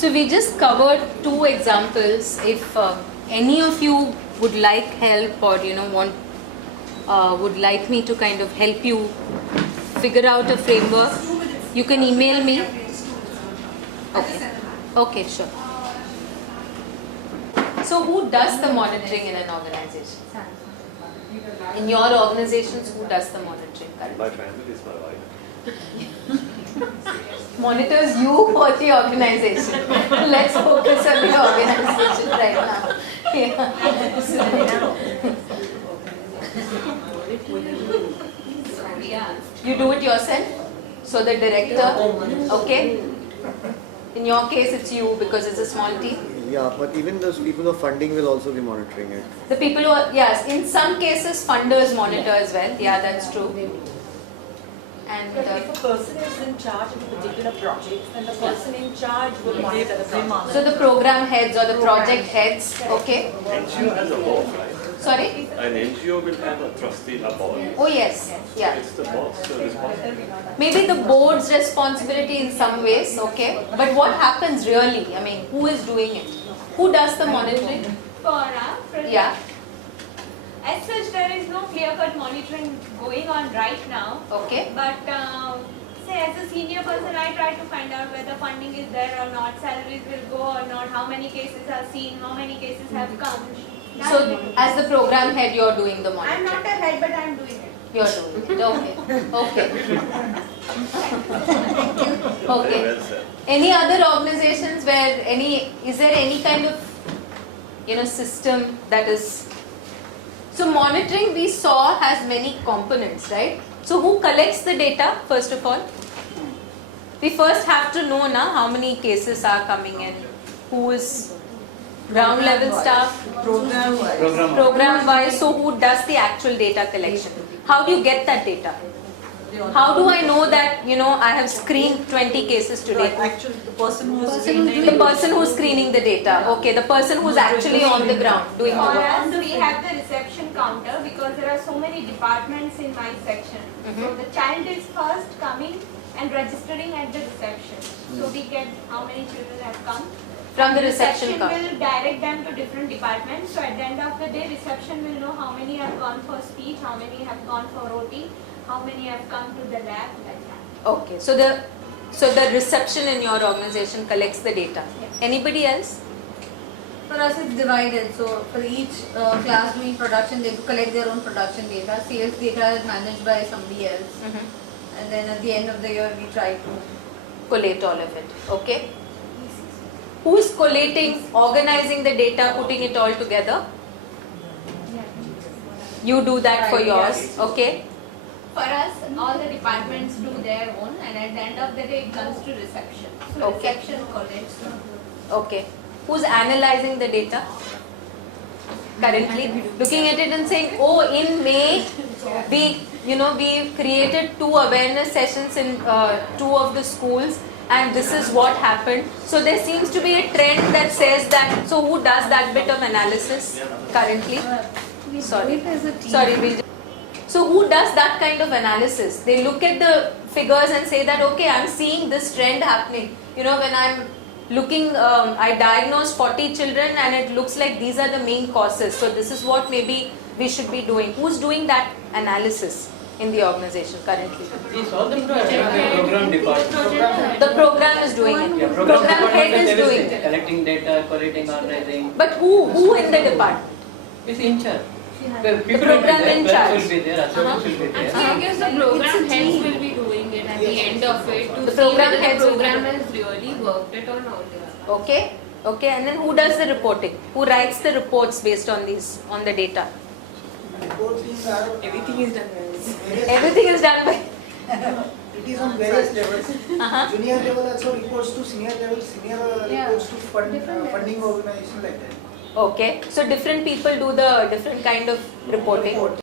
So we just covered two examples. If any of you would like help, or would like me to kind of help you figure out a framework, you can email me. Okay. Okay, sure. So who does the monitoring in an organization? In your organizations, who does the monitoring currently? My family is my wife. Monitors you or the organization? Let's focus on the organization right now. Yeah. You do it yourself? So the director, okay? In your case, it's you because it's a small team. Yeah, but even those people who are funding will also be monitoring it. The people who are, yes, in some cases funders monitor as well. Yeah, that's true. And But if a person is in charge of a particular project, then the person in charge will monitor the project. so the program heads or the project heads, okay? NGO has a board, right? Sorry? An NGO will have a trustee, a board. Oh yes, yeah. It's the boss responsibility. Maybe the board's responsibility in some ways, okay? But what happens really? I mean, who is doing it? Who does the monitoring? For our project, Yeah, as such, there is no clear-cut monitoring going on right now. okay. But say, as a senior person, I try to find out whether funding is there or not, salaries will go or not, how many cases are seen, how many cases have come. So as the program head, you're doing the I'm monitoring. not a head, but I'm doing it. You're doing it. Okay. Okay. Very Okay. well said. Any other organizations where is there any kind of system that is, so monitoring we saw has many components, right? So who collects the data first of all? We first have to know how many cases are coming in, who is ground level staff, program wise, so who does the actual data collection? How do you get that data? How do I know that I have screened 20 cases today? Actually, the person who is The person who's screening the data, okay, the person who's actually on the ground doing the For work. us, we have the reception counter because there are so many departments in my section. So the child is first coming and registering at the reception. So we get how many children have come. From the reception Reception counter. will direct them to different departments. So at the end of the day, reception will know how many have gone for speech, how many have gone for OT, how many have come to the lab, like that. Okay, so the reception in your organization collects the data. Anybody else? For us it's divided, so for each class doing production they collect their own production data. Sales data is managed by somebody else, and then at the end of the year we try to Collate all of it, okay? Who is collating, organizing the data, putting it all together? You do that for yours, okay? For us, all the departments do their own, and at the end of the day, it comes to reception. So Okay. reception collects. Okay. Who's analyzing the data? Currently looking at it and saying, oh, in May we created 2 awareness sessions in 2 of the schools, and this is what happened. So there seems to be a trend that says that. So who does that bit of analysis currently? Sorry, we'll so who does that kind of analysis? They look at the figures and say that, okay, I'm seeing this trend happening. When I'm looking, I diagnose 40 children and it looks like these are the main causes. So this is what maybe we should be doing. Who's doing that analysis in the organization currently? It's all the program department. The program is doing it. Yeah, Program head department is doing it. collecting data, collating, organizing. But who in the department? It's in charge. The program in charge. Will be there, assistants will be there. I guess the program heads will be doing it at the end of it to The see program whether heads the will be program has really worked it or not. Okay. Okay. And then who does the reporting? Who writes the reports based on the data? everything is done well. Everything is done by. It is on various levels. Junior level also reports to senior level, senior reports to funding organization, like that. Okay, so different people do the different kind of reporting.